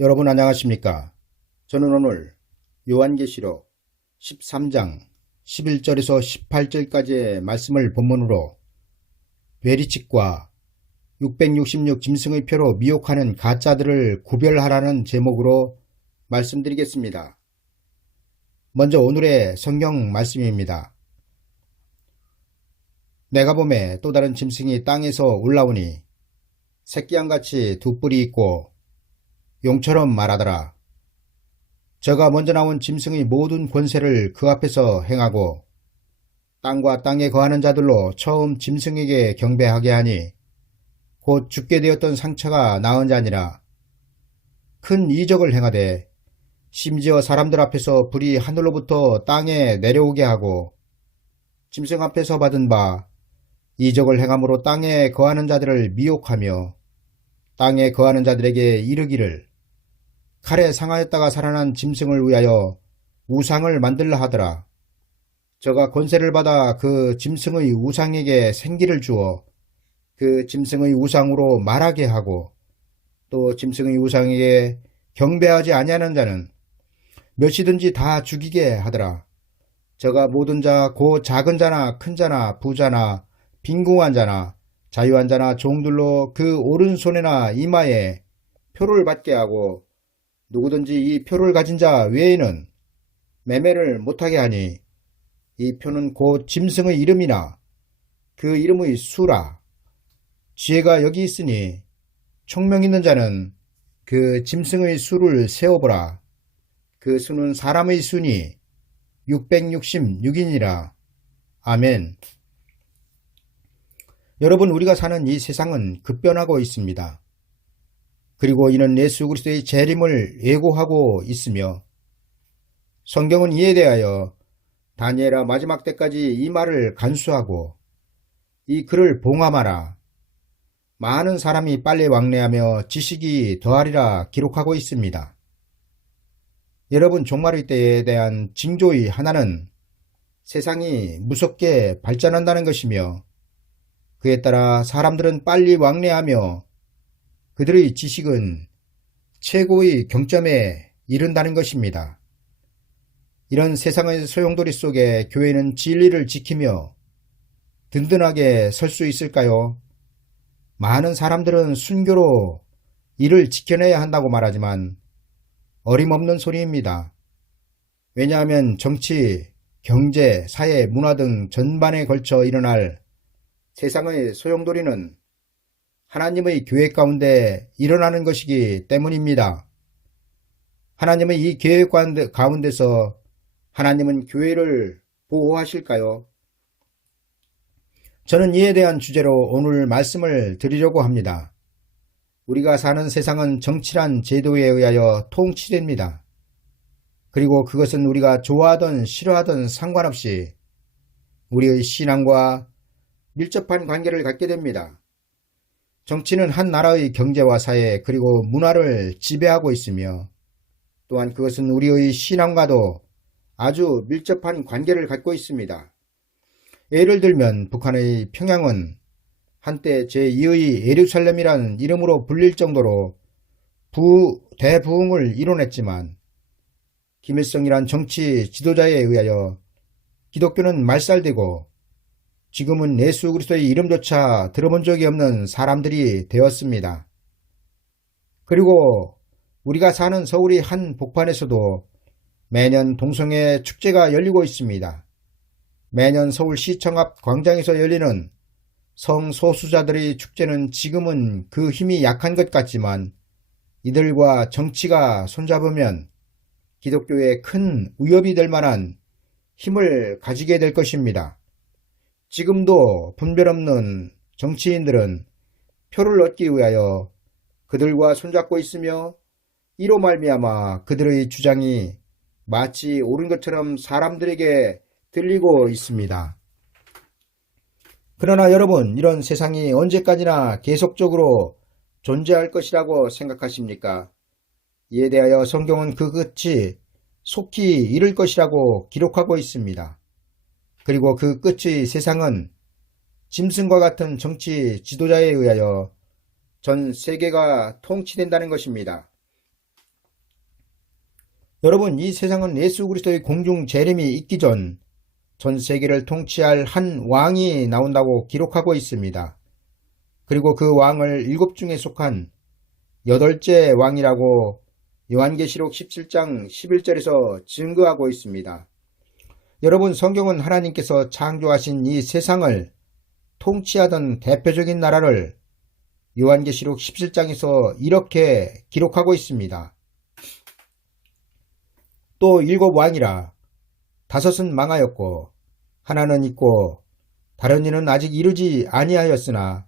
여러분 안녕하십니까? 저는 오늘 요한계시록 13장 11절에서 18절까지의 말씀을 본문으로 베리칙과 666 짐승의 표로 미혹하는 가짜들을 구별하라는 제목으로 말씀드리겠습니다. 먼저 오늘의 성경 말씀입니다. 내가 보매 또 다른 짐승이 땅에서 올라오니 새끼양같이 두 뿔이 있고 용처럼 말하더라. 저가 먼저 나온 짐승의 모든 권세를 그 앞에서 행하고 땅과 땅에 거하는 자들로 처음 짐승에게 경배하게 하니 곧 죽게 되었던 상처가 나은 자니라. 큰 이적을 행하되 심지어 사람들 앞에서 불이 하늘로부터 땅에 내려오게 하고 짐승 앞에서 받은 바 이적을 행함으로 땅에 거하는 자들을 미혹하며 땅에 거하는 자들에게 이르기를 칼에 상하였다가 살아난 짐승을 위하여 우상을 만들라 하더라. 저가 권세를 받아 그 짐승의 우상에게 생기를 주어 그 짐승의 우상으로 말하게 하고 또 짐승의 우상에게 경배하지 아니하는 자는 몇이든지 다 죽이게 하더라. 저가 모든 자 곧 작은 자나 큰 자나 부자나 빈궁한 자나 자유한 자나 종들로 그 오른손에나 이마에 표를 받게 하고 누구든지 이 표를 가진 자 외에는 매매를 못하게 하니 이 표는 곧 짐승의 이름이나 그 이름의 수라. 지혜가 여기 있으니 총명 있는 자는 그 짐승의 수를 세어보라. 그 수는 사람의 수니 666이니라. 아멘. 여러분, 우리가 사는 이 세상은 급변하고 있습니다. 그리고 이는 예수 그리스도의 재림을 예고하고 있으며 성경은 이에 대하여 다니엘아 마지막 때까지 이 말을 간수하고 이 글을 봉함하라. 많은 사람이 빨리 왕래하며 지식이 더하리라 기록하고 있습니다. 여러분, 종말의 때에 대한 징조의 하나는 세상이 무섭게 발전한다는 것이며 그에 따라 사람들은 빨리 왕래하며 그들의 지식은 최고의 경점에 이른다는 것입니다. 이런 세상의 소용돌이 속에 교회는 진리를 지키며 든든하게 설 수 있을까요? 많은 사람들은 순교로 이를 지켜내야 한다고 말하지만 어림없는 소리입니다. 왜냐하면 정치, 경제, 사회, 문화 등 전반에 걸쳐 일어날 세상의 소용돌이는 하나님의 교회 가운데 일어나는 것이기 때문입니다. 하나님의 이 계획 가운데서 하나님은 교회를 보호하실까요? 저는 이에 대한 주제로 오늘 말씀을 드리려고 합니다. 우리가 사는 세상은 정치란 제도에 의하여 통치됩니다. 그리고 그것은 우리가 좋아하든 싫어하든 상관없이 우리의 신앙과 밀접한 관계를 갖게 됩니다. 정치는 한 나라의 경제와 사회 그리고 문화를 지배하고 있으며 또한 그것은 우리의 신앙과도 아주 밀접한 관계를 갖고 있습니다. 예를 들면 북한의 평양은 한때 제2의 예루살렘이라는 이름으로 불릴 정도로 대부흥을 이뤄냈지만 김일성이란 정치 지도자에 의하여 기독교는 말살되고 지금은 예수 그리스도의 이름조차 들어본 적이 없는 사람들이 되었습니다. 그리고 우리가 사는 서울의 한 복판에서도 매년 동성애 축제가 열리고 있습니다. 매년 서울시청 앞 광장에서 열리는 성소수자들의 축제는 지금은 그 힘이 약한 것 같지만 이들과 정치가 손잡으면 기독교에 큰 위협이 될 만한 힘을 가지게 될 것입니다. 지금도 분별 없는 정치인들은 표를 얻기 위하여 그들과 손잡고 있으며 이로 말미암아 그들의 주장이 마치 옳은 것처럼 사람들에게 들리고 있습니다. 그러나 여러분, 이런 세상이 언제까지나 계속적으로 존재할 것이라고 생각하십니까? 이에 대하여 성경은 그 끝이 속히 이를 것이라고 기록하고 있습니다. 그리고 그 끝의 세상은 짐승과 같은 정치 지도자에 의하여 전 세계가 통치된다는 것입니다. 여러분, 이 세상은 예수 그리스도의 공중 재림이 있기 전 전 세계를 통치할 한 왕이 나온다고 기록하고 있습니다. 그리고 그 왕을 7중에 속한 8째 왕이라고 요한계시록 17장 11절에서 증거하고 있습니다. 여러분, 성경은 하나님께서 창조하신 이 세상을 통치하던 대표적인 나라를 요한계시록 17장에서 이렇게 기록하고 있습니다. 또 7왕이라 5은 망하였고 하나는 있고 다른 이는 아직 이르지 아니하였으나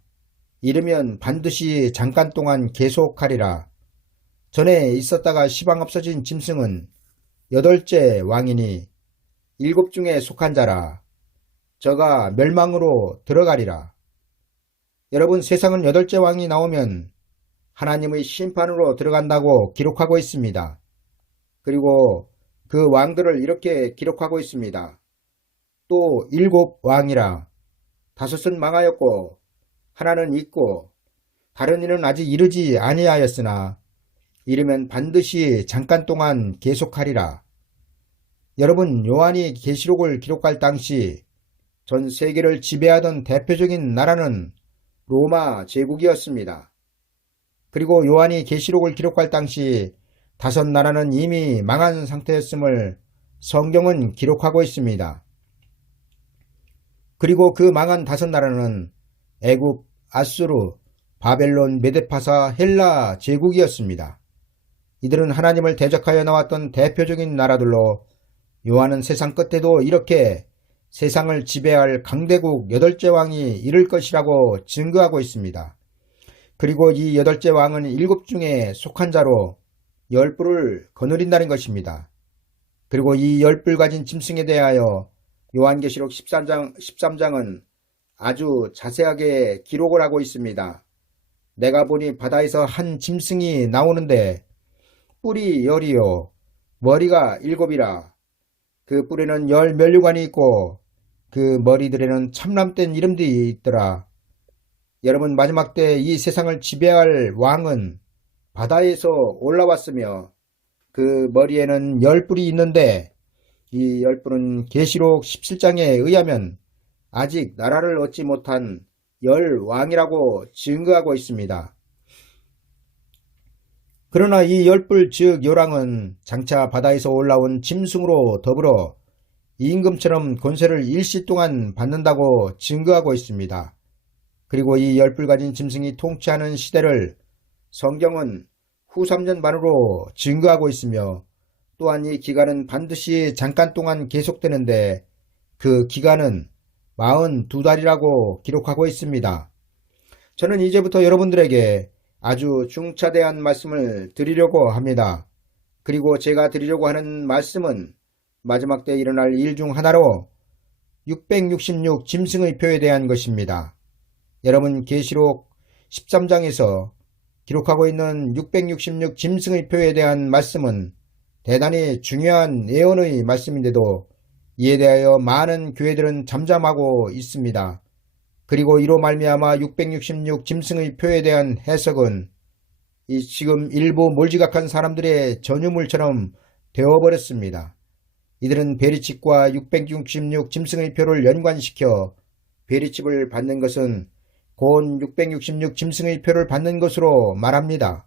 이르면 반드시 잠깐 동안 계속하리라. 전에 있었다가 시방 없어진 짐승은 8째 왕이니 7중에 속한 자라. 저가 멸망으로 들어가리라. 여러분, 세상은 8째 왕이 나오면 하나님의 심판으로 들어간다고 기록하고 있습니다. 그리고 그 왕들을 이렇게 기록하고 있습니다. 또 7왕이라 5은 망하였고 하나는 있고 다른 이는 아직 이르지 아니하였으나 이르면 반드시 잠깐 동안 계속하리라. 여러분, 요한이 계시록을 기록할 당시 전 세계를 지배하던 대표적인 나라는 로마 제국이었습니다. 그리고 요한이 계시록을 기록할 당시 5 나라는 이미 망한 상태였음을 성경은 기록하고 있습니다. 그리고 그 망한 5 나라는 애굽, 아수르, 바벨론, 메데파사, 헬라 제국이었습니다. 이들은 하나님을 대적하여 나왔던 대표적인 나라들로 요한은 세상 끝에도 이렇게 세상을 지배할 강대국 8째 왕이 이를 것이라고 증거하고 있습니다. 그리고 이 8째 왕은 7중에 속한 자로 10뿔을 거느린다는 것입니다. 그리고 이 10뿔 가진 짐승에 대하여 요한계시록 13장은 아주 자세하게 기록을 하고 있습니다. 내가 보니 바다에서 한 짐승이 나오는데 뿔이 10이요 머리가 7이라. 그 뿔에는 10 면류관이 있고 그 머리들에는 참람된 이름들이 있더라. 여러분, 마지막 때 이 세상을 지배할 왕은 바다에서 올라왔으며 그 머리에는 10뿔이 있는데 이 10뿔은 계시록 17장에 의하면 아직 나라를 얻지 못한 10왕이라고 증거하고 있습니다. 그러나 이 10뿔 즉 요랑은 장차 바다에서 올라온 짐승으로 더불어 임금처럼 권세를 일시 동안 받는다고 증거하고 있습니다. 그리고 이 10뿔 가진 짐승이 통치하는 시대를 성경은 후 3년 반으로 증거하고 있으며 또한 이 기간은 반드시 잠깐 동안 계속되는데 그 기간은 42달이라고 기록하고 있습니다. 저는 이제부터 여러분들에게 아주 중차대한 말씀을 드리려고 합니다. 그리고 제가 드리려고 하는 말씀은 마지막 때 일어날 일 중 하나로 666 짐승의 표에 대한 것입니다. 여러분, 계시록 13장에서 기록하고 있는 666 짐승의 표에 대한 말씀은 대단히 중요한 예언의 말씀인데도 이에 대하여 많은 교회들은 잠잠하고 있습니다. 그리고 이로 말미암아 666 짐승의 표에 대한 해석은 이 지금 일부 몰지각한 사람들의 전유물처럼 되어버렸습니다. 이들은 베리칩과 666 짐승의 표를 연관시켜 베리칩을 받는 것은 곧 666 짐승의 표를 받는 것으로 말합니다.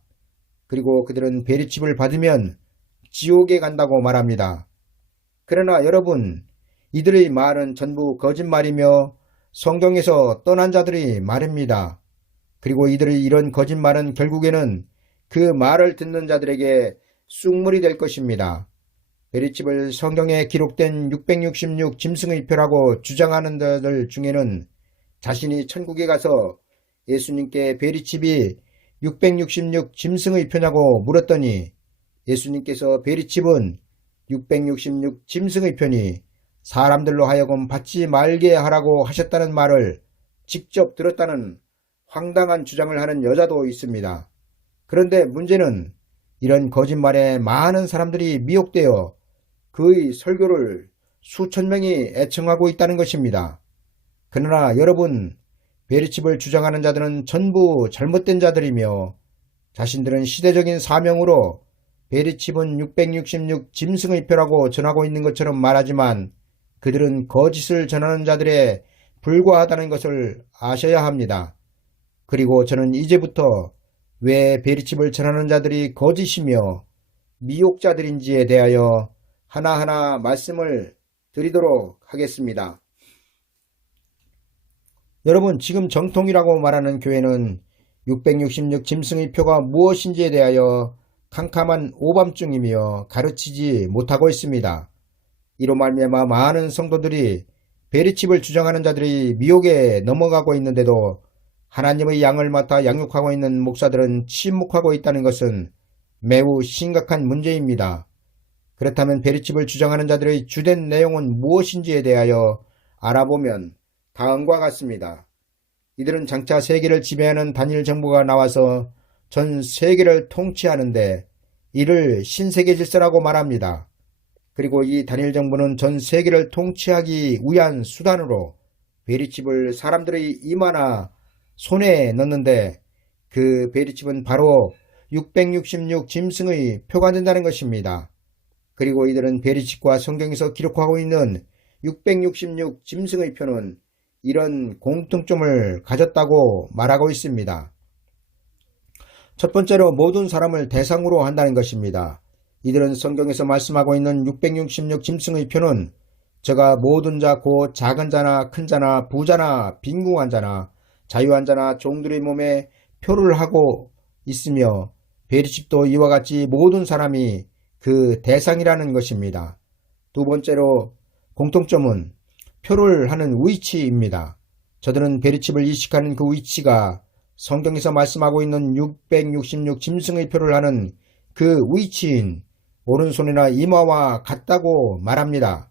그리고 그들은 베리칩을 받으면 지옥에 간다고 말합니다. 그러나 여러분, 이들의 말은 전부 거짓말이며 성경에서 떠난 자들의 말입니다. 그리고 이들의 이런 거짓말은 결국에는 그 말을 듣는 자들에게 쑥물이 될 것입니다. 베리칩을 성경에 기록된 666 짐승의 표라고 주장하는 자들 중에는 자신이 천국에 가서 예수님께 베리칩이 666 짐승의 표냐고 물었더니 예수님께서 베리칩은 666 짐승의 표니 사람들로 하여금 받지 말게 하라고 하셨다는 말을 직접 들었다는 황당한 주장을 하는 여자도 있습니다. 그런데 문제는 이런 거짓말에 많은 사람들이 미혹되어 그의 설교를 수천 명이 애청하고 있다는 것입니다. 그러나 여러분, 베리칩을 주장하는 자들은 전부 잘못된 자들이며 자신들은 시대적인 사명으로 베리칩은 666 짐승의 표라고 전하고 있는 것처럼 말하지만 그들은 거짓을 전하는 자들에 불과하다는 것을 아셔야 합니다. 그리고 저는 이제부터 왜 베리칩을 전하는 자들이 거짓이며 미혹자들인지에 대하여 하나하나 말씀을 드리도록 하겠습니다. 여러분, 지금 정통이라고 말하는 교회는 666 짐승의 표가 무엇인지에 대하여 캄캄한 오밤중이며 가르치지 못하고 있습니다. 이로 말미암아 많은 성도들이 베리칩을 주장하는 자들이 미혹에 넘어가고 있는데도 하나님의 양을 맡아 양육하고 있는 목사들은 침묵하고 있다는 것은 매우 심각한 문제입니다. 그렇다면 베리칩을 주장하는 자들의 주된 내용은 무엇인지에 대하여 알아보면 다음과 같습니다. 이들은 장차 세계를 지배하는 단일 정부가 나와서 전 세계를 통치하는데 이를 신세계 질서라고 말합니다. 그리고 이 단일 정부는 전 세계를 통치하기 위한 수단으로 베리칩을 사람들의 이마나 손에 넣는데 그 베리칩은 바로 666 짐승의 표가 된다는 것입니다. 그리고 이들은 베리칩과 성경에서 기록하고 있는 666 짐승의 표는 이런 공통점을 가졌다고 말하고 있습니다. 첫 번째로 모든 사람을 대상으로 한다는 것입니다. 이들은 성경에서 말씀하고 있는 666 짐승의 표는 저가 모든 자 곧 작은 자나 큰 자나 부자나 빈궁한 자나 자유한 자나 종들의 몸에 표를 하고 있으며 베리칩도 이와 같이 모든 사람이 그 대상이라는 것입니다. 두 번째로 공통점은 표를 하는 위치입니다. 저들은 베리칩을 이식하는 그 위치가 성경에서 말씀하고 있는 666 짐승의 표를 하는 그 위치인 오른손이나 이마와 같다고 말합니다.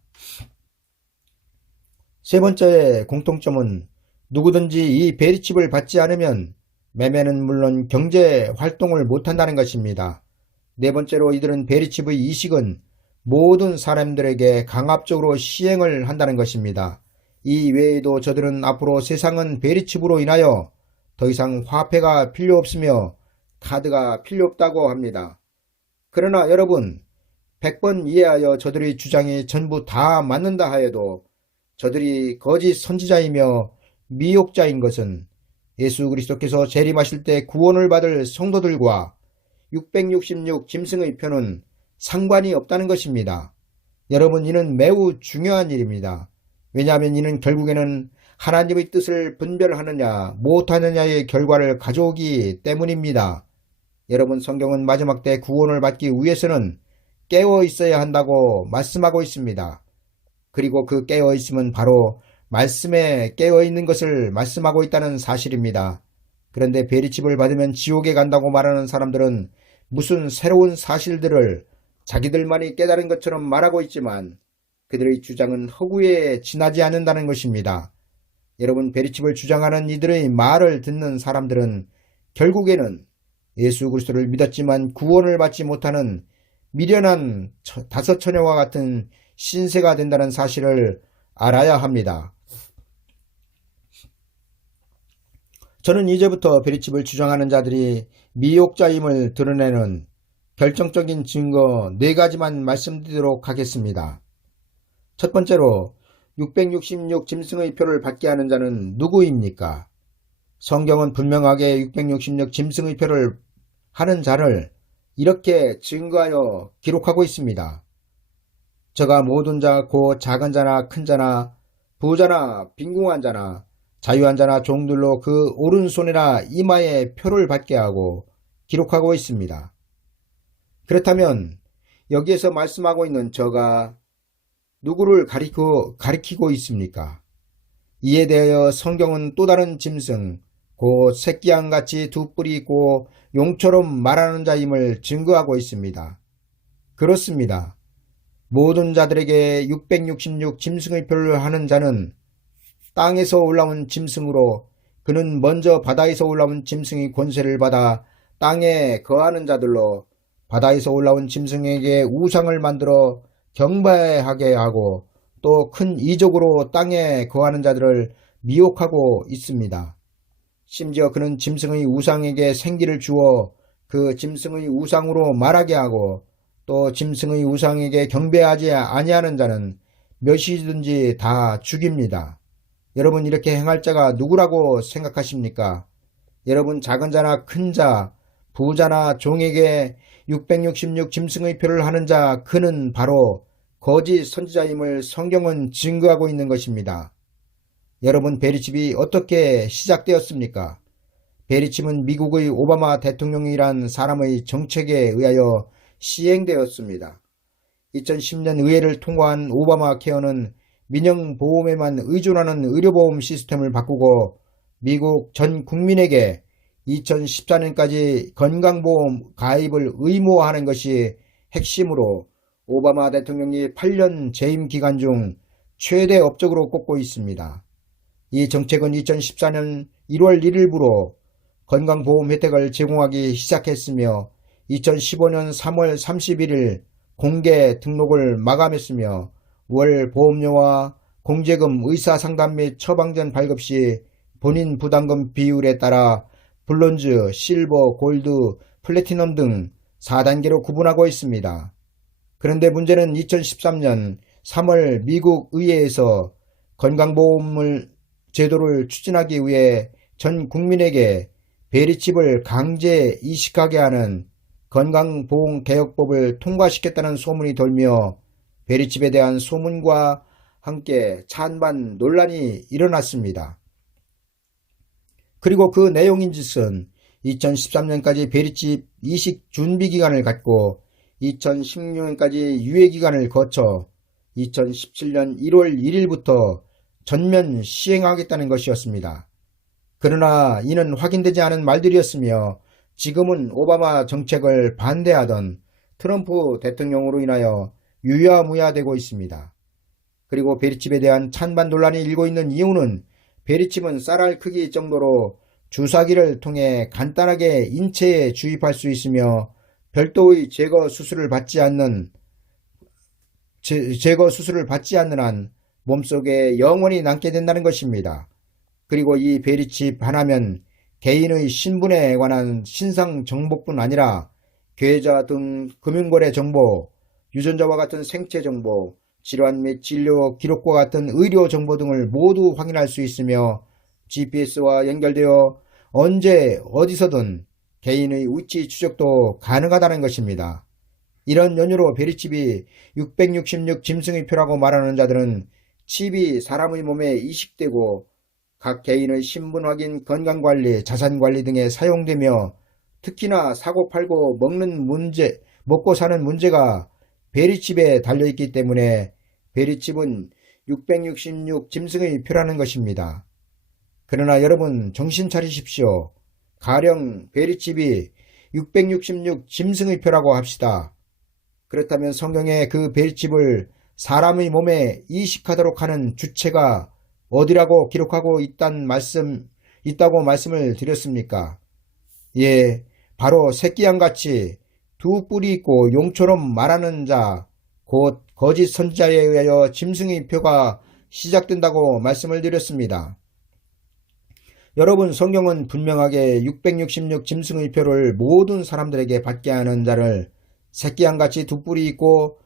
세 번째 공통점은 누구든지 이 베리칩을 받지 않으면 매매는 물론 경제 활동을 못한다는 것입니다. 네 번째로 이들은 베리칩의 이식은 모든 사람들에게 강압적으로 시행을 한다는 것입니다. 이 외에도 저들은 앞으로 세상은 베리칩으로 인하여 더 이상 화폐가 필요 없으며 카드가 필요 없다고 합니다. 그러나 여러분, 100번 이해하여 저들의 주장이 전부 다 맞는다 하여도 저들이 거짓 선지자이며 미혹자인 것은 예수 그리스도께서 재림하실 때 구원을 받을 성도들과 666 짐승의 표는 상관이 없다는 것입니다. 여러분, 이는 매우 중요한 일입니다. 왜냐하면 이는 결국에는 하나님의 뜻을 분별하느냐 못하느냐의 결과를 가져오기 때문입니다. 여러분, 성경은 마지막 때 구원을 받기 위해서는 깨어 있어야 한다고 말씀하고 있습니다. 그리고 그 깨어 있음은 바로 말씀에 깨어 있는 것을 말씀하고 있다는 사실입니다. 그런데 베리칩을 받으면 지옥에 간다고 말하는 사람들은 무슨 새로운 사실들을 자기들만이 깨달은 것처럼 말하고 있지만 그들의 주장은 허구에 지나지 않는다는 것입니다. 여러분, 베리칩을 주장하는 이들의 말을 듣는 사람들은 결국에는 예수 그리스도를 믿었지만 구원을 받지 못하는 미련한 다섯 처녀와 같은 신세가 된다는 사실을 알아야 합니다. 저는 이제부터 베리칩을 주장하는 자들이 미혹자임을 드러내는 결정적인 증거 4가지만 말씀드리도록 하겠습니다. 첫 번째로 666 짐승의 표를 받게 하는 자는 누구입니까? 성경은 분명하게 666 짐승의 표를 하는 자를 이렇게 증거하여 기록하고 있습니다. 저가 모든 자 곧 작은 자나 큰 자나 부자나 빈궁한 자나 자유한 자나 종들로 그 오른손이나 이마에 표를 받게 하고 기록하고 있습니다. 그렇다면 여기에서 말씀하고 있는 저가 누구를 가리키고 있습니까? 이에 대하여 성경은 또 다른 짐승, 곧 새끼양같이 두 뿔이 있고 용처럼 말하는 자임을 증거하고 있습니다. 그렇습니다. 모든 자들에게 666 짐승의 표를 하는 자는 땅에서 올라온 짐승으로 그는 먼저 바다에서 올라온 짐승의 권세를 받아 땅에 거하는 자들로 바다에서 올라온 짐승에게 우상을 만들어 경배하게 하고 또 큰 이적으로 땅에 거하는 자들을 미혹하고 있습니다. 심지어 그는 짐승의 우상에게 생기를 주어 그 짐승의 우상으로 말하게 하고 또 짐승의 우상에게 경배하지 아니하는 자는 몇이든지 다 죽입니다. 여러분, 이렇게 행할 자가 누구라고 생각하십니까? 여러분, 작은 자나 큰 자, 부자나 종에게 666 짐승의 표를 하는 자, 그는 바로 거짓 선지자임을 성경은 증거하고 있는 것입니다. 여러분, 베리칩이 어떻게 시작되었습니까? 베리칩은 미국의 오바마 대통령이란 사람의 정책에 의하여 시행되었습니다. 2010년 의회를 통과한 오바마 케어는 민영보험에만 의존하는 의료보험 시스템을 바꾸고 미국 전 국민에게 2014년까지 건강보험 가입을 의무화하는 것이 핵심으로 오바마 대통령이 8년 재임 기간 중 최대 업적으로 꼽고 있습니다. 이 정책은 2014년 1월 1일부로 건강보험 혜택을 제공하기 시작했으며 2015년 3월 31일 공개 등록을 마감했으며 월 보험료와 공제금, 의사상담 및 처방전 발급 시 본인 부담금 비율에 따라 브론즈, 실버, 골드, 플래티넘 등 4단계로 구분하고 있습니다. 그런데 문제는 2013년 3월 미국 의회에서 건강보험 제도를 추진하기 위해 전 국민에게 베리칩을 강제 이식하게 하는 건강보험개혁법을 통과시켰다는 소문이 돌며 베리칩에 대한 소문과 함께 찬반 논란이 일어났습니다. 그리고 그 내용인즉슨 2013년까지 베리칩 이식 준비기간을 갖고 2016년까지 유예기간을 거쳐 2017년 1월 1일부터 전면 시행하겠다는 것이었습니다. 그러나 이는 확인되지 않은 말들이었으며 지금은 오바마 정책을 반대하던 트럼프 대통령으로 인하여 유야무야되고 있습니다. 그리고 베리칩에 대한 찬반 논란이 일고 있는 이유는 베리칩은 쌀알 크기 정도로 주사기를 통해 간단하게 인체에 주입할 수 있으며 별도의 제거 수술을 받지 않는 한 몸속에 영원히 남게 된다는 것입니다. 그리고 이 베리칩 하나면 개인의 신분에 관한 신상 정보뿐 아니라 계좌 등 금융거래 정보, 유전자와 같은 생체 정보, 질환 및 진료 기록과 같은 의료 정보 등을 모두 확인할 수 있으며 GPS와 연결되어 언제 어디서든 개인의 위치 추적도 가능하다는 것입니다. 이런 연유로 베리칩이 666 짐승의 표라고 말하는 자들은 칩이 사람의 몸에 이식되고 각 개인의 신분 확인, 건강관리, 자산관리 등에 사용되며 특히나 사고 팔고 먹고 사는 문제가 베리칩에 달려있기 때문에 베리칩은 666 짐승의 표라는 것입니다. 그러나 여러분, 정신 차리십시오. 가령 베리칩이 666 짐승의 표라고 합시다. 그렇다면 성경에 그 베리칩을 사람의 몸에 이식하도록 하는 주체가 어디라고 기록하고 있다고 말씀을 드렸습니까? 예, 바로 새끼양같이 두 뿔이 있고 용처럼 말하는 자, 곧 거짓 선지자에 의하여 짐승의 표가 시작된다고 말씀을 드렸습니다. 여러분, 성경은 분명하게 666 짐승의 표를 모든 사람들에게 받게 하는 자를 새끼양같이 두 뿔이 있고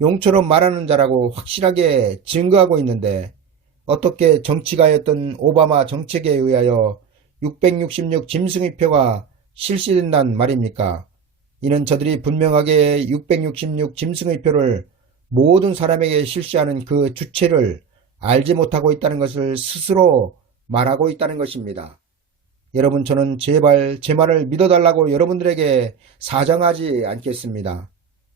용처럼 말하는 자라고 확실하게 증거하고 있는데 어떻게 정치가였던 오바마 정책에 의하여 666 짐승의 표가 실시된단 말입니까? 이는 저들이 분명하게 666 짐승의 표를 모든 사람에게 실시하는 그 주체를 알지 못하고 있다는 것을 스스로 말하고 있다는 것입니다. 여러분, 저는 제발 제 말을 믿어달라고 여러분들에게 사정하지 않겠습니다.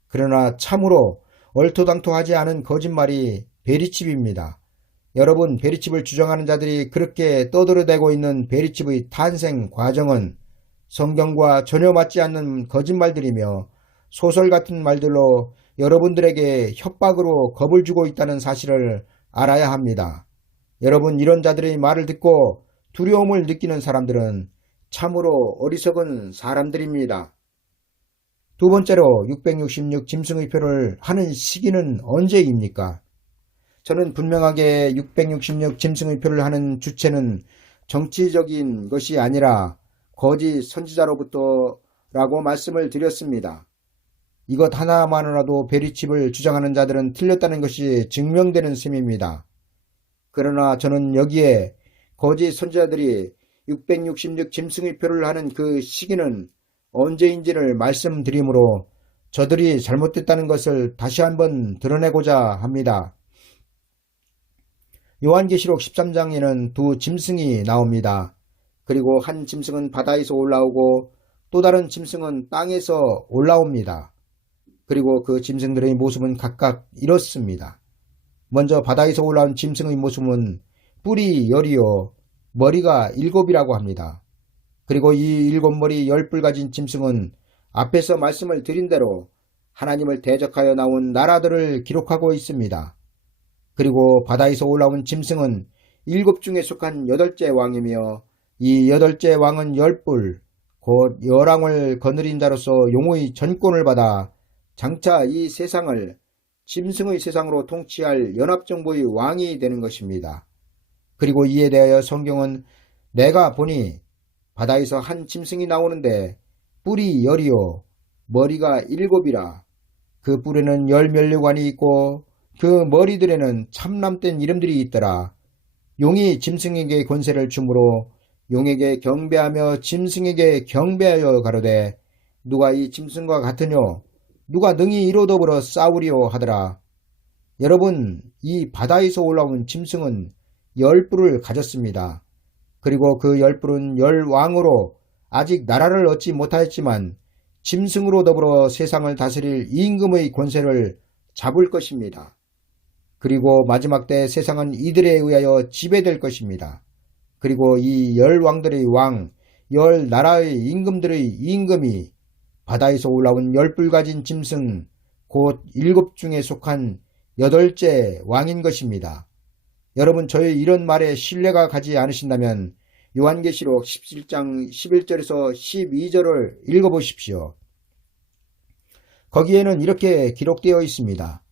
그러나 참으로 얼토당토하지 않은 거짓말이 베리칩입니다. 여러분, 베리칩을 주장하는 자들이 그렇게 떠들어대고 있는 베리칩의 탄생 과정은 성경과 전혀 맞지 않는 거짓말들이며 소설 같은 말들로 여러분들에게 협박으로 겁을 주고 있다는 사실을 알아야 합니다. 여러분, 이런 자들의 말을 듣고 두려움을 느끼는 사람들은 참으로 어리석은 사람들입니다. 두 번째로 666 짐승의 표를 하는 시기는 언제입니까? 저는 분명하게 666 짐승의 표를 하는 주체는 정치적인 것이 아니라 거짓 선지자로부터라고 말씀을 드렸습니다. 이것 하나만으로도 베리칩을 주장하는 자들은 틀렸다는 것이 증명되는 셈입니다. 그러나 저는 여기에 거짓 선지자들이 666 짐승의 표를 하는 그 시기는 언제인지를 말씀드리므로 저들이 잘못됐다는 것을 다시 한번 드러내고자 합니다. 요한계시록 13장에는 두 짐승이 나옵니다. 그리고 한 짐승은 바다에서 올라오고 또 다른 짐승은 땅에서 올라옵니다. 그리고 그 짐승들의 모습은 각각 이렇습니다. 먼저 바다에서 올라온 짐승의 모습은 뿔이 10이요 머리가 7이라고 합니다. 그리고 이 7머리 10뿔 가진 짐승은 앞에서 말씀을 드린 대로 하나님을 대적하여 나온 나라들을 기록하고 있습니다. 그리고 바다에서 올라온 짐승은 7 중에 속한 8째 왕이며 이 8째 왕은 10뿔 곧 열왕을 거느린 자로서 용의 전권을 받아 장차 이 세상을 짐승의 세상으로 통치할 연합정부의 왕이 되는 것입니다. 그리고 이에 대하여 성경은 내가 보니 바다에서 한 짐승이 나오는데 뿔이 10이요 머리가 7이라 그 뿔에는 10면류관이 있고 그 머리들에는 참남된 이름들이 있더라. 용이 짐승에게 권세를 주므로 용에게 경배하며 짐승에게 경배하여 가로되 누가 이 짐승과 같으뇨 누가 능히 이로 더불어 싸우리요 하더라. 여러분, 이 바다에서 올라온 짐승은 10뿔을 가졌습니다. 그리고 그 10뿔은 10왕으로 아직 나라를 얻지 못하였지만 짐승으로 더불어 세상을 다스릴 임금의 권세를 잡을 것입니다. 그리고 마지막 때 세상은 이들에 의하여 지배될 것입니다. 그리고 이 10왕들의 왕, 10나라의 임금들의 임금이 바다에서 올라온 10뿔 가진 짐승 곧 7 중에 속한 8째 왕인 것입니다. 여러분, 저의 이런 말에 신뢰가 가지 않으신다면 요한계시록 17장 11절에서 12절을 읽어보십시오. 거기에는 이렇게 기록되어 있습니다.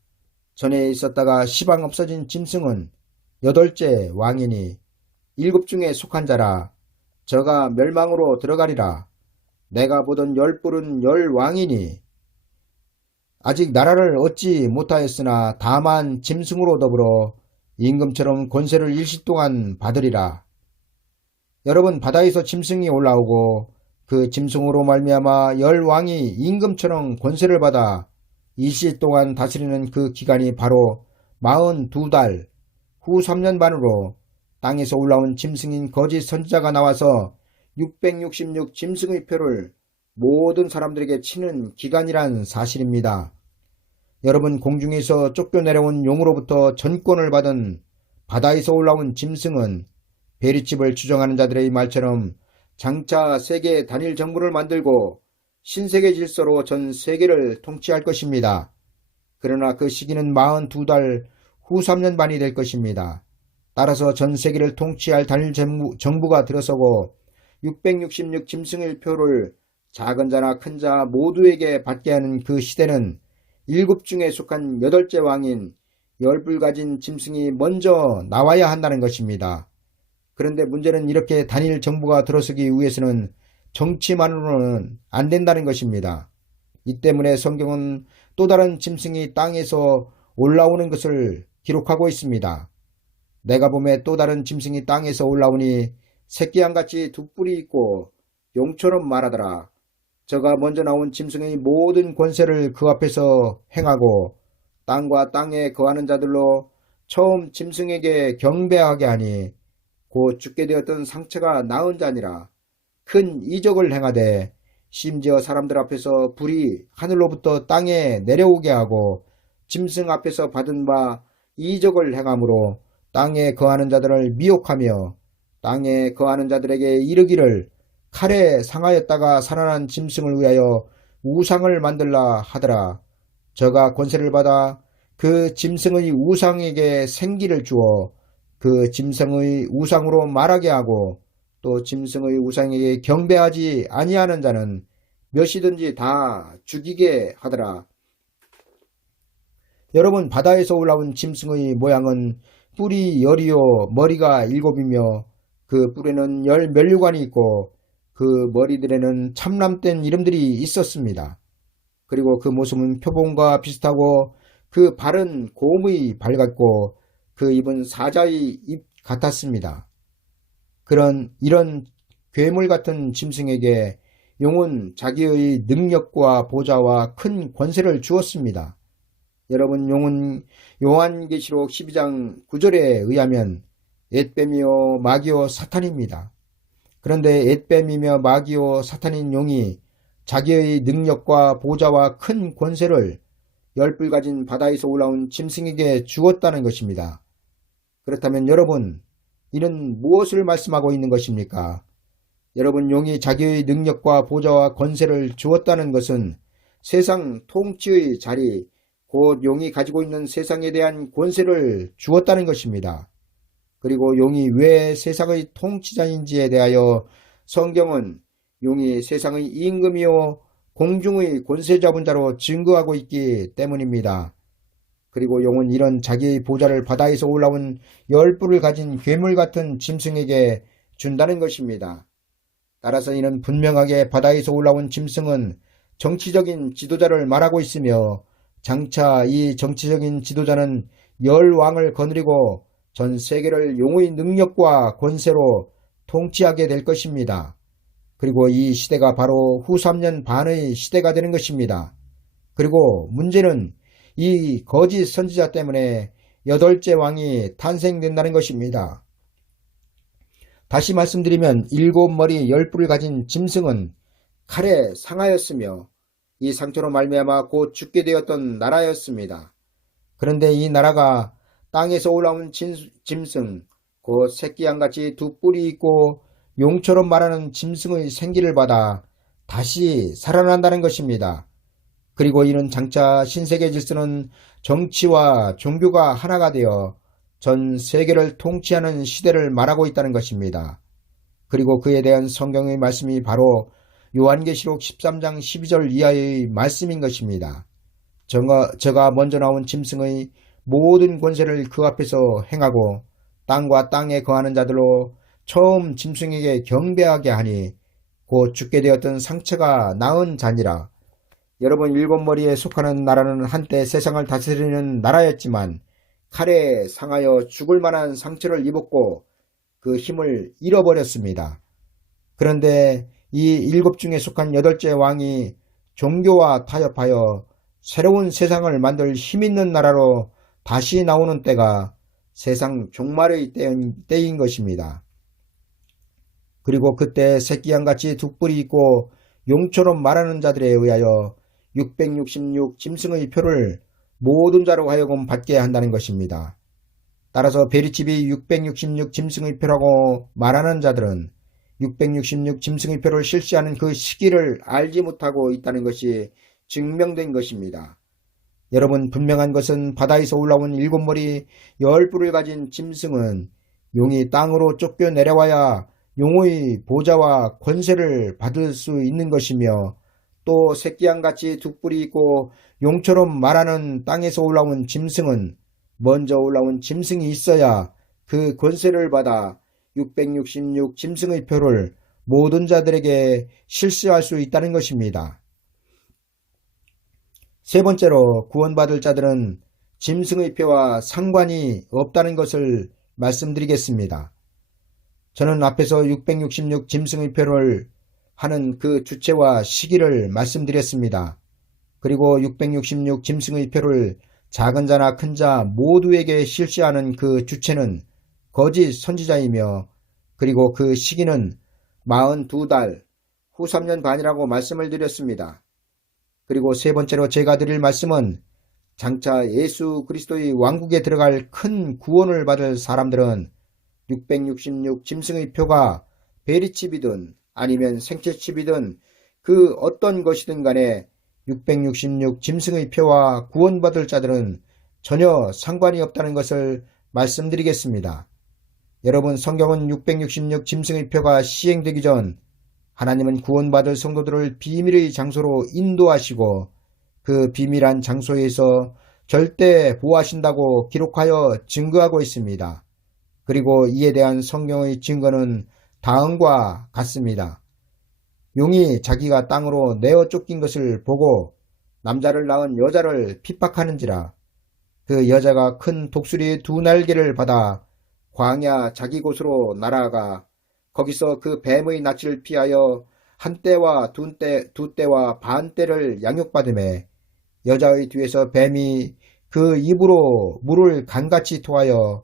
전에 있었다가 시방 없어진 짐승은 8째 왕이니 7 중에 속한 자라. 저가 멸망으로 들어가리라. 내가 보던 10뿔은 10왕이니 아직 나라를 얻지 못하였으나 다만 짐승으로 더불어 임금처럼 권세를 일시 동안 받으리라. 여러분, 바다에서 짐승이 올라오고 그 짐승으로 말미암아 10왕이 임금처럼 권세를 받아 일시 동안 다스리는 그 기간이 바로 42달 후 3년 반으로 땅에서 올라온 짐승인 거짓 선지자가 나와서 666 짐승의 표를 모든 사람들에게 치는 기간이란 사실입니다. 여러분, 공중에서 쫓겨내려온 용으로부터 전권을 받은 바다에서 올라온 짐승은 베리칩을 주장하는 자들의 말처럼 장차 세계 단일 정부를 만들고 신세계 질서로 전 세계를 통치할 것입니다. 그러나 그 시기는 42달 후 3년 반이 될 것입니다. 따라서 전 세계를 통치할 단일 정부가 들어서고 666 짐승의 표를 작은 자나 큰 자 모두에게 받게 하는 그 시대는 7 중에 속한 8째 왕인 10뿔 가진 짐승이 먼저 나와야 한다는 것입니다. 그런데 문제는 이렇게 단일 정부가 들어서기 위해서는 정치만으로는 안 된다는 것입니다. 이 때문에 성경은 또 다른 짐승이 땅에서 올라오는 것을 기록하고 있습니다. 내가 보매 또 다른 짐승이 땅에서 올라오니 새끼양같이 2 뿔이 있고 용처럼 말하더라. 저가 먼저 나온 짐승의 모든 권세를 그 앞에서 행하고 땅과 땅에 거하는 자들로 처음 짐승에게 경배하게 하니 곧 죽게 되었던 상처가 나은 자니라. 큰 이적을 행하되 심지어 사람들 앞에서 불이 하늘로부터 땅에 내려오게 하고 짐승 앞에서 받은 바 이적을 행함으로 땅에 거하는 자들을 미혹하며 땅에 거하는 자들에게 이르기를 칼에 상하였다가 살아난 짐승을 위하여 우상을 만들라 하더라. 저가 권세를 받아 그 짐승의 우상에게 생기를 주어 그 짐승의 우상으로 말하게 하고 또 짐승의 우상에게 경배하지 아니하는 자는 몇이든지 다 죽이게 하더라. 여러분, 바다에서 올라온 짐승의 모양은 뿔이 10이요 머리가 7이며 그 뿔에는 10면류관이 있고 그 머리들에는 참남된 이름들이 있었습니다. 그리고 그 모습은 표범과 비슷하고 그 발은 곰의 발 같고 그 입은 사자의 입 같았습니다. 이런 괴물 같은 짐승에게 용은 자기의 능력과 보좌와 큰 권세를 주었습니다. 여러분, 용은 요한계시록 12장 9절에 의하면 앳뱀이요 마귀요 사탄입니다. 그런데 앳뱀이며 마귀요 사탄인 용이 자기의 능력과 보좌와 큰 권세를 열불 가진 바다에서 올라온 짐승에게 주었다는 것입니다. 그렇다면 여러분, 이는 무엇을 말씀하고 있는 것입니까? 여러분, 용이 자기의 능력과 보좌와 권세를 주었다는 것은 세상 통치의 자리, 곧 용이 가지고 있는 세상에 대한 권세를 주었다는 것입니다. 그리고 용이 왜 세상의 통치자인지에 대하여 성경은 용이 세상의 임금이요 공중의 권세 잡은 자로 증거하고 있기 때문입니다. 그리고 용은 이런 자기의 보좌를 바다에서 올라온 열불을 가진 괴물 같은 짐승에게 준다는 것입니다. 따라서 이는 분명하게 바다에서 올라온 짐승은 정치적인 지도자를 말하고 있으며 장차 이 정치적인 지도자는 열 왕을 거느리고 전 세계를 용의 능력과 권세로 통치하게 될 것입니다. 그리고 이 시대가 바로 후 3년 반의 시대가 되는 것입니다. 그리고 문제는 이 거짓 선지자 때문에 8째 왕이 탄생된다는 것입니다. 다시 말씀드리면 7머리 10뿔을 가진 짐승은 칼에 상하였으며 이 상처로 말미암아 곧 죽게 되었던 나라였습니다. 그런데 이 나라가 땅에서 올라온 짐승, 곧 새끼양같이 두 뿔이 있고 용처럼 말하는 짐승의 생기를 받아 다시 살아난다는 것입니다. 그리고 이는 장차 신세계 질서는 정치와 종교가 하나가 되어 전 세계를 통치하는 시대를 말하고 있다는 것입니다. 그리고 그에 대한 성경의 말씀이 바로 요한계시록 13장 12절 이하의 말씀인 것입니다. 저가 먼저 나온 짐승의 모든 권세를 그 앞에서 행하고 땅과 땅에 거하는 자들로 처음 짐승에게 경배하게 하니 곧 죽게 되었던 상처가 나은 자니라. 여러분, 7머리에 속하는 나라는 한때 세상을 다스리는 나라였지만 칼에 상하여 죽을 만한 상처를 입었고 그 힘을 잃어버렸습니다. 그런데 이 7 중에 속한 8째 왕이 종교와 타협하여 새로운 세상을 만들 힘있는 나라로 다시 나오는 때가 세상 종말의 때인 것입니다. 그리고 그때 새끼양같이 두 뿔이 있고 용처럼 말하는 자들에 의하여 666 짐승의 표를 모든 자로 하여금 받게 한다는 것입니다. 따라서 베리칩이 666 짐승의 표라고 말하는 자들은 666 짐승의 표를 실시하는 그 시기를 알지 못하고 있다는 것이 증명된 것입니다. 여러분, 분명한 것은 바다에서 올라온 7머리 10뿔을 가진 짐승은 용이 땅으로 쫓겨 내려와야 용의 보좌와 권세를 받을 수 있는 것이며 또 새끼양같이 두 뿔이 있고 용처럼 말하는 땅에서 올라온 짐승은 먼저 올라온 짐승이 있어야 그 권세를 받아 666 짐승의 표를 모든 자들에게 실시할 수 있다는 것입니다. 세 번째로 구원받을 자들은 짐승의 표와 상관이 없다는 것을 말씀드리겠습니다. 저는 앞에서 666 짐승의 표를 하는 그 주체와 시기를 말씀드렸습니다. 그리고 666 짐승의 표를 작은 자나 큰 자 모두에게 실시하는 그 주체는 거짓 선지자이며 그리고 그 시기는 42달 후 3년 반이라고 말씀을 드렸습니다. 그리고 세 번째로 제가 드릴 말씀은 장차 예수 그리스도의 왕국에 들어갈 큰 구원을 받을 사람들은 666 짐승의 표가 베리칩이든 아니면 생체칩이든 그 어떤 것이든 간에 666 짐승의 표와 구원받을 자들은 전혀 상관이 없다는 것을 말씀드리겠습니다. 여러분, 성경은 666 짐승의 표가 시행되기 전 하나님은 구원받을 성도들을 비밀의 장소로 인도하시고 그 비밀한 장소에서 절대 보호하신다고 기록하여 증거하고 있습니다. 그리고 이에 대한 성경의 증거는 다음과 같습니다. 용이 자기가 땅으로 내어 쫓긴 것을 보고 남자를 낳은 여자를 핍박하는지라. 그 여자가 큰 독수리의 두 날개를 받아 광야 자기 곳으로 날아가 거기서 그 뱀의 낯을 피하여 한 떼와 두 떼와 반 떼를 양육받음에 여자의 뒤에서 뱀이 그 입으로 물을 강같이 토하여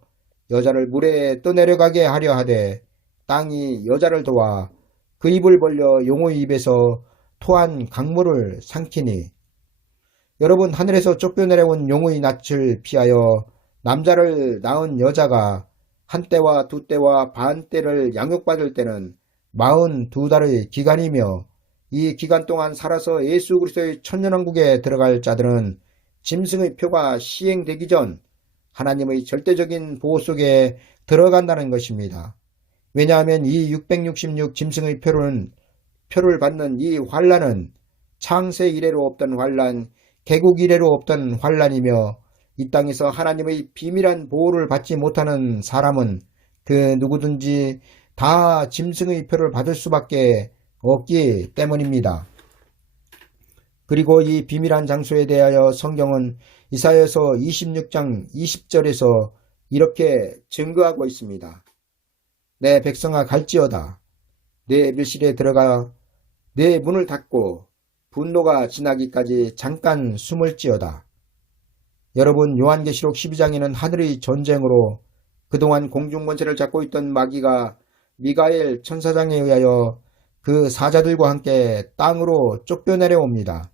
여자를 물에 떠내려가게 하려 하되 땅이 여자를 도와 그 입을 벌려 용의 입에서 토한 강물을 삼키니. 여러분, 하늘에서 쫓겨내려온 용의 낯을 피하여 남자를 낳은 여자가 한 떼와 두 떼와 반 떼를 양육받을 때는 42달의 기간이며, 이 기간 동안 살아서 예수 그리스도의 천년왕국에 들어갈 자들은 짐승의 표가 시행되기 전 하나님의 절대적인 보호 속에 들어간다는 것입니다. 왜냐하면 이 666 짐승의 표를 받는 이 환란은 창세 이래로 없던 환란, 개국 이래로 없던 환란이며, 이 땅에서 하나님의 비밀한 보호를 받지 못하는 사람은 그 누구든지 다 짐승의 표를 받을 수밖에 없기 때문입니다. 그리고 이 비밀한 장소에 대하여 성경은 이사야서 26장 20절에서 이렇게 증거하고 있습니다. 내 백성아 갈지어다. 내 밀실에 들어가 내 문을 닫고 분노가 지나기까지 잠깐 숨을지어다. 여러분, 요한계시록 12장에는 하늘의 전쟁으로 그동안 공중권세를 잡고 있던 마귀가 미가엘 천사장에 의하여 그 사자들과 함께 땅으로 쫓겨내려옵니다.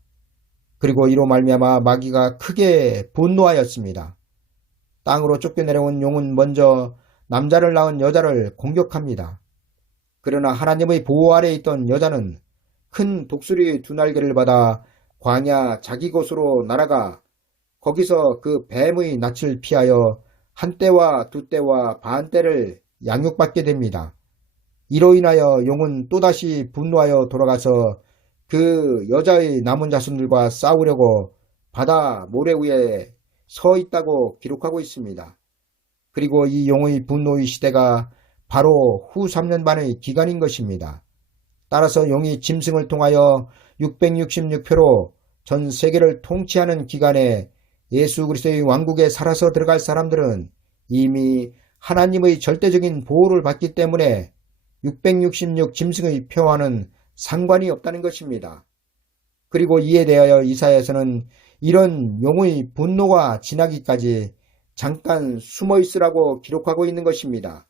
그리고 이로 말미암아 마귀가 크게 분노하였습니다. 땅으로 쫓겨내려온 용은 먼저 남자를 낳은 여자를 공격합니다. 그러나 하나님의 보호 아래에 있던 여자는 큰 독수리의 두 날개를 받아 광야 자기 곳으로 날아가 거기서 그 뱀의 낯을 피하여 한 떼와 두 떼와 반 떼를 양육받게 됩니다. 이로 인하여 용은 또다시 분노하여 돌아가서 그 여자의 남은 자손들과 싸우려고 바다 모래 위에 서 있다고 기록하고 있습니다. 그리고 이 용의 분노의 시대가 바로 후 3년 반의 기간인 것입니다. 따라서 용이 짐승을 통하여 666표로 전 세계를 통치하는 기간에 예수 그리스도의 왕국에 살아서 들어갈 사람들은 이미 하나님의 절대적인 보호를 받기 때문에 666 짐승의 표와는 상관이 없다는 것입니다. 그리고 이에 대하여 이사야서는 이런 용의 분노가 지나기까지 잠깐 숨어 있으라고 기록하고 있는 것입니다.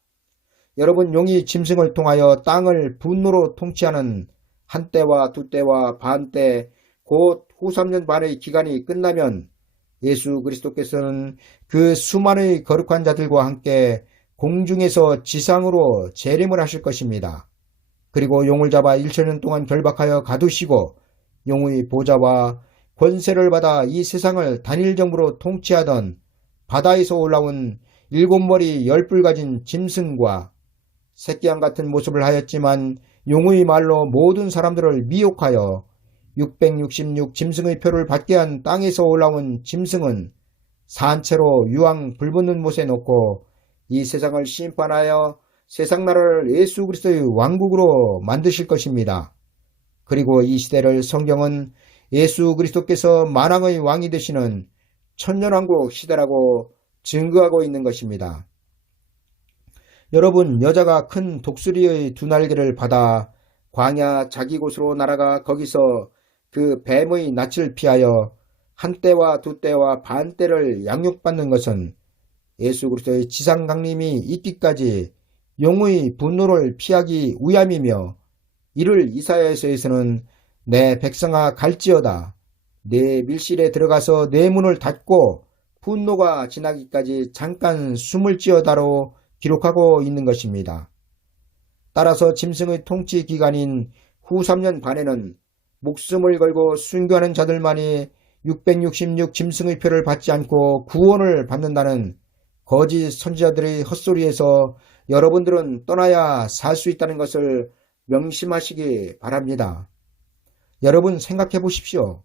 여러분, 용이 짐승을 통하여 땅을 분노로 통치하는 한 떼와 두 떼와 반 떼, 곧 후 3년 반의 기간이 끝나면 예수 그리스도께서는 그 수많은 거룩한 자들과 함께 공중에서 지상으로 재림을 하실 것입니다. 그리고 용을 잡아 1000년 동안 결박하여 가두시고 용의 보좌와 권세를 받아 이 세상을 단일정부로 통치하던 바다에서 올라온 7머리 10뿔 가진 짐승과 새끼양 같은 모습을 하였지만 용의 말로 모든 사람들을 미혹하여 666 짐승의 표를 받게 한 땅에서 올라온 짐승은 산채로 유황 불붙는 못에 놓고 이 세상을 심판하여 세상 나라를 예수 그리스도의 왕국으로 만드실 것입니다. 그리고 이 시대를 성경은 예수 그리스도께서 만왕의 왕이 되시는 천년왕국 시대라고 증거하고 있는 것입니다. 여러분, 여자가 큰 독수리의 두 날개를 받아 광야 자기 곳으로 날아가 거기서 그 뱀의 낯을 피하여 한 떼와 두 떼와 반 떼를 양육받는 것은 예수 그리스도의 지상 강림이 있기까지 용의 분노를 피하기 위함이며, 이를 이사야서에서는 내 백성아 갈지어다. 내 밀실에 들어가서 내 문을 닫고 분노가 지나기까지 잠깐 숨을지어다로 기록하고 있는 것입니다. 따라서 짐승의 통치 기간인 후 3년 반에는 목숨을 걸고 순교하는 자들만이 666 짐승의 표를 받지 않고 구원을 받는다는 거짓 선지자들의 헛소리에서 여러분들은 떠나야 살 수 있다는 것을 명심하시기 바랍니다. 여러분, 생각해 보십시오.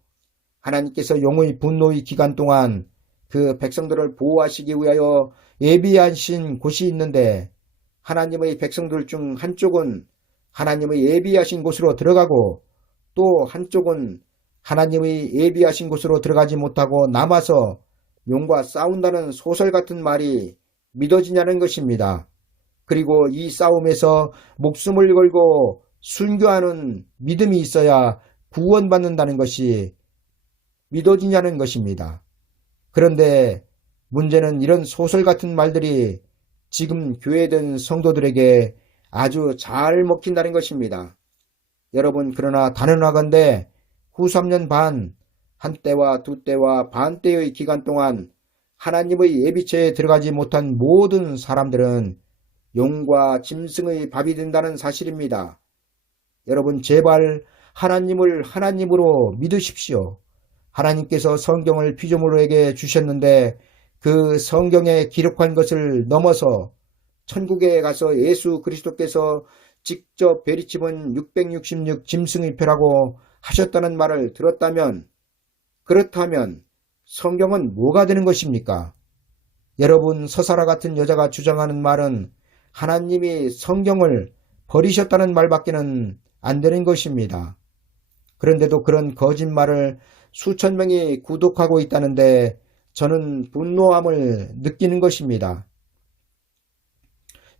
하나님께서 용의 분노의 기간 동안 그 백성들을 보호하시기 위하여 예비하신 곳이 있는데, 하나님의 백성들 중 한쪽은 하나님의 예비하신 곳으로 들어가고 또 한쪽은 하나님의 예비하신 곳으로 들어가지 못하고 남아서 용과 싸운다는 소설 같은 말이 믿어지냐는 것입니다. 그리고 이 싸움에서 목숨을 걸고 순교하는 믿음이 있어야 구원받는다는 것이 믿어지냐는 것입니다. 그런데 문제는 이런 소설 같은 말들이 지금 교회된 성도들에게 아주 잘 먹힌다는 것입니다. 여러분, 그러나 단언하건대 후 3년 반, 한때와 두때와 반때의 기간 동안 하나님의 예비처에 들어가지 못한 모든 사람들은 용과 짐승의 밥이 된다는 사실입니다. 여러분, 제발 하나님을 하나님으로 믿으십시오. 하나님께서 성경을 피조물에게 주셨는데 그 성경에 기록한 것을 넘어서 천국에 가서 예수 그리스도께서 직접 베리집은 666 짐승의 표라고 하셨다는 말을 들었다면, 그렇다면 성경은 뭐가 되는 것입니까? 여러분, 서사라 같은 여자가 주장하는 말은 하나님이 성경을 버리셨다는 말밖에는 안 되는 것입니다. 그런데도 그런 거짓말을 수천 명이 구독하고 있다는데 저는 분노함을 느끼는 것입니다.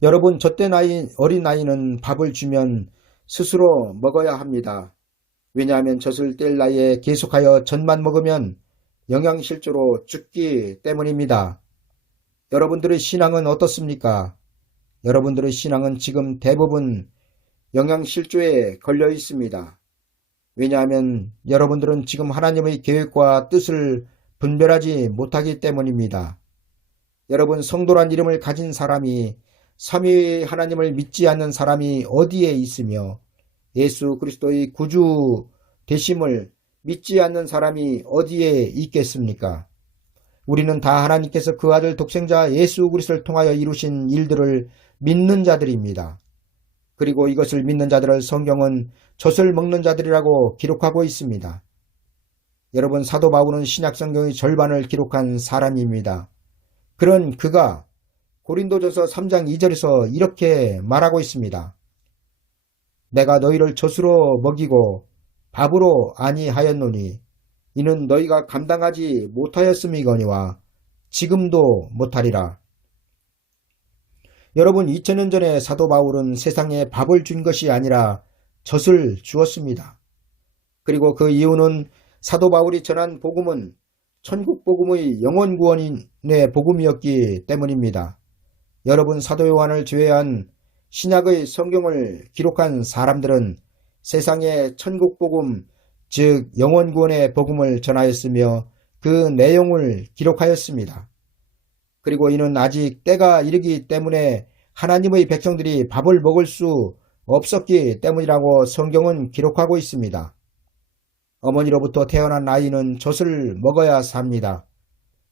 여러분, 젖된 어린 아이는 밥을 주면 스스로 먹어야 합니다. 왜냐하면 젖을 뗄 나이에 계속하여 젖만 먹으면 영양실조로 죽기 때문입니다. 여러분들의 신앙은 어떻습니까? 여러분들의 신앙은 지금 대부분 영양실조에 걸려 있습니다. 왜냐하면 여러분들은 지금 하나님의 계획과 뜻을 분별하지 못하기 때문입니다. 여러분, 성도란 이름을 가진 사람이 삼위의 하나님을 믿지 않는 사람이 어디에 있으며 예수 그리스도의 구주 되심을 믿지 않는 사람이 어디에 있겠습니까? 우리는 다 하나님께서 그 아들 독생자 예수 그리스도를 통하여 이루신 일들을 믿는 자들입니다. 그리고 이것을 믿는 자들을 성경은 젖을 먹는 자들이라고 기록하고 있습니다. 여러분, 사도 바울은 신약 성경의 절반을 기록한 사람입니다. 그런 그가 고린도전서 3장 2절에서 이렇게 말하고 있습니다. 내가 너희를 젖으로 먹이고 밥으로 아니하였노니 이는 너희가 감당하지 못하였음이거니와 지금도 못하리라. 여러분, 2000년 전에 사도 바울은 세상에 밥을 준 것이 아니라 젖을 주었습니다. 그리고 그 이유는 사도 바울이 전한 복음은 천국 복음의 영원 구원의 복음이었기 때문입니다. 여러분, 사도 요한을 제외한 신약의 성경을 기록한 사람들은 세상에 천국 복음, 즉 영원 구원의 복음을 전하였으며 그 내용을 기록하였습니다. 그리고 이는 아직 때가 이르기 때문에 하나님의 백성들이 밥을 먹을 수 없었기 때문이라고 성경은 기록하고 있습니다. 어머니로부터 태어난 아이는 젖을 먹어야 삽니다.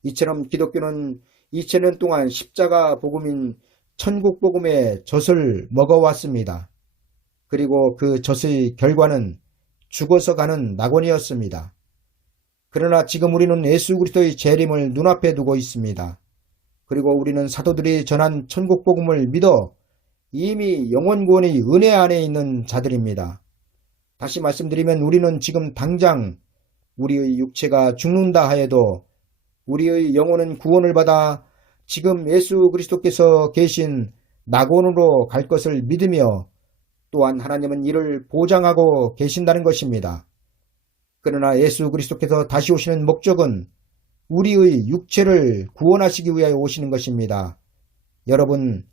이처럼 기독교는 2000년 동안 십자가 복음인 천국 복음의 젖을 먹어왔습니다. 그리고 그 젖의 결과는 죽어서 가는 낙원이었습니다. 그러나 지금 우리는 예수 그리스도의 재림을 눈앞에 두고 있습니다. 그리고 우리는 사도들이 전한 천국 복음을 믿어 이미 영원 구원의 은혜 안에 있는 자들입니다. 다시 말씀드리면 우리는 지금 당장 우리의 육체가 죽는다 하여도 우리의 영혼은 구원을 받아 지금 예수 그리스도께서 계신 낙원으로 갈 것을 믿으며 또한 하나님은 이를 보장하고 계신다는 것입니다. 그러나 예수 그리스도께서 다시 오시는 목적은 우리의 육체를 구원하시기 위하여 오시는 것입니다. 여러분,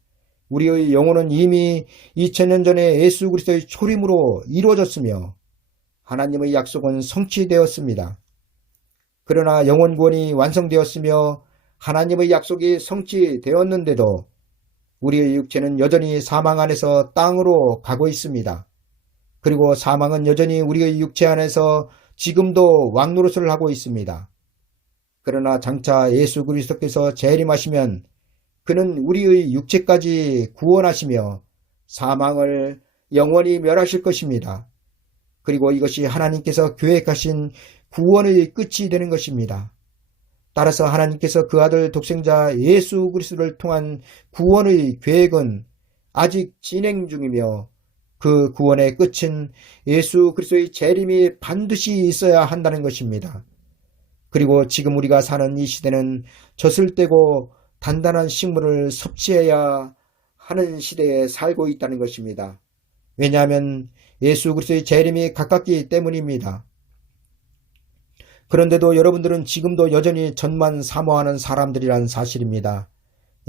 우리의 영혼은 이미 2000년 전에 예수 그리스도의 초림으로 이루어졌으며 하나님의 약속은 성취되었습니다. 그러나 영혼 구원이 완성되었으며 하나님의 약속이 성취되었는데도 우리의 육체는 여전히 사망 안에서 땅으로 가고 있습니다. 그리고 사망은 여전히 우리의 육체 안에서 지금도 왕노릇을 하고 있습니다. 그러나 장차 예수 그리스도께서 재림하시면 그는 우리의 육체까지 구원하시며 사망을 영원히 멸하실 것입니다. 그리고 이것이 하나님께서 계획하신 구원의 끝이 되는 것입니다. 따라서 하나님께서 그 아들 독생자 예수 그리스도를 통한 구원의 계획은 아직 진행 중이며 그 구원의 끝은 예수 그리스도의 재림이 반드시 있어야 한다는 것입니다. 그리고 지금 우리가 사는 이 시대는 젖을 떼고 단단한 식물을 섭취해야 하는 시대에 살고 있다는 것입니다. 왜냐하면 예수 그리스도의 재림이 가깝기 때문입니다. 그런데도 여러분들은 지금도 여전히 젖만 사모하는 사람들이란 사실입니다.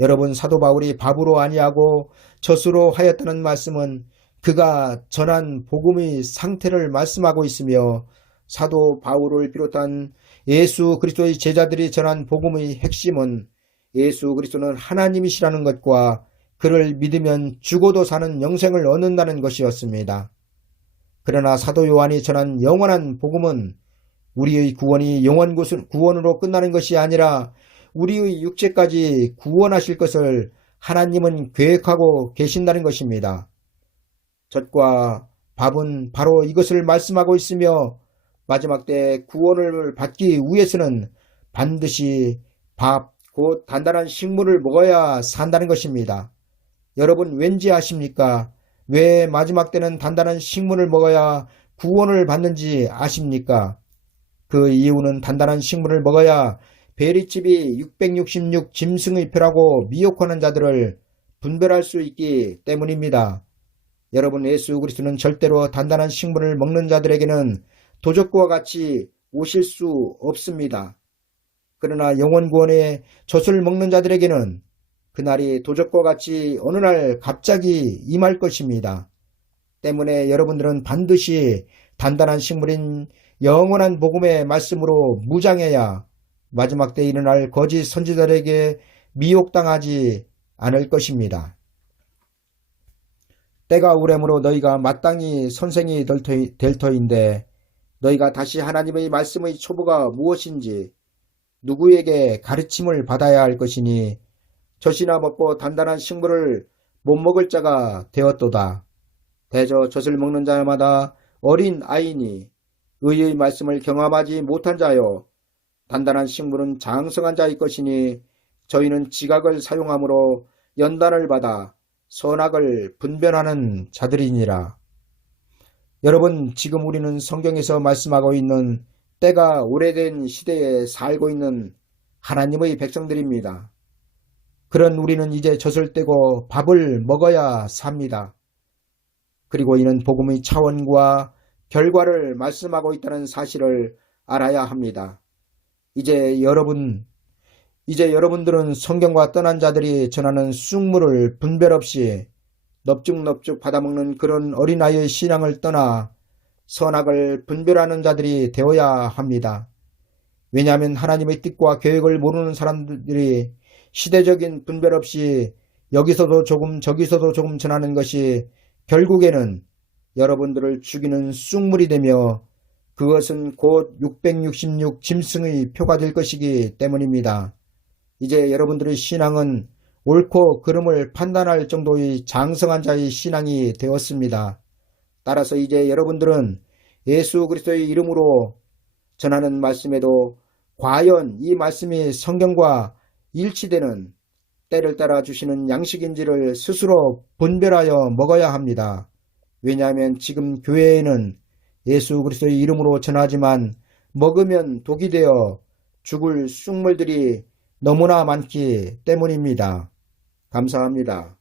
여러분, 사도 바울이 밥으로 아니하고 젖으로 하였다는 말씀은 그가 전한 복음의 상태를 말씀하고 있으며, 사도 바울을 비롯한 예수 그리스도의 제자들이 전한 복음의 핵심은 예수 그리스도는 하나님이시라는 것과 그를 믿으면 죽어도 사는 영생을 얻는다는 것이었습니다. 그러나 사도 요한이 전한 영원한 복음은 우리의 구원이 영원 구원으로 끝나는 것이 아니라 우리의 육체까지 구원하실 것을 하나님은 계획하고 계신다는 것입니다. 젖과 밥은 바로 이것을 말씀하고 있으며, 마지막 때 구원을 받기 위해서는 반드시 밥, 곧 단단한 식물을 먹어야 산다는 것입니다. 여러분, 왠지 아십니까? 왜 마지막 때는 단단한 식물을 먹어야 구원을 받는지 아십니까? 그 이유는 단단한 식물을 먹어야 베리집이 666 짐승의 표라고 미혹하는 자들을 분별할 수 있기 때문입니다. 여러분, 예수 그리스도는 절대로 단단한 식물을 먹는 자들에게는 도적과 같이 오실 수 없습니다. 그러나 영원 구원의 젖을 먹는 자들에게는 그날이 도적과 같이 어느 날 갑자기 임할 것입니다. 때문에 여러분들은 반드시 단단한 식물인 영원한 복음의 말씀으로 무장해야 마지막 때 일어날 거짓 선지자들에게 미혹당하지 않을 것입니다. 때가 오래므로 너희가 마땅히 선생이 될 터인데, 너희가 다시 하나님의 말씀의 초보가 무엇인지 누구에게 가르침을 받아야 할 것이니, 젖이나 먹고 단단한 식물을 못 먹을 자가 되었도다. 대저 젖을 먹는 자마다 어린 아이니 의의 말씀을 경험하지 못한 자요, 단단한 식물은 장성한 자의 것이니 저희는 지각을 사용함으로 연단을 받아 선악을 분별하는 자들이니라. 여러분, 지금 우리는 성경에서 말씀하고 있는 때가 오래된 시대에 살고 있는 하나님의 백성들입니다. 그런 우리는 이제 젖을 떼고 밥을 먹어야 삽니다. 그리고 이는 복음의 차원과 결과를 말씀하고 있다는 사실을 알아야 합니다. 이제 여러분들은 성경과 떠난 자들이 전하는 쑥물을 분별 없이 넙죽넙죽 받아먹는 그런 어린아이의 신앙을 떠나 선악을 분별하는 자들이 되어야 합니다. 왜냐하면 하나님의 뜻과 계획을 모르는 사람들이 시대적인 분별 없이 여기서도 조금 저기서도 조금 전하는 것이 결국에는 여러분들을 죽이는 쑥물이 되며, 그것은 곧 666 짐승의 표가 될 것이기 때문입니다. 이제 여러분들의 신앙은 옳고 그름을 판단할 정도의 장성한 자의 신앙이 되었습니다. 따라서 이제 여러분들은 예수 그리스도의 이름으로 전하는 말씀에도 과연 이 말씀이 성경과 일치되는 때를 따라 주시는 양식인지를 스스로 분별하여 먹어야 합니다. 왜냐하면 지금 교회에는 예수 그리스도의 이름으로 전하지만 먹으면 독이 되어 죽을 쑥물들이 너무나 많기 때문입니다. 감사합니다.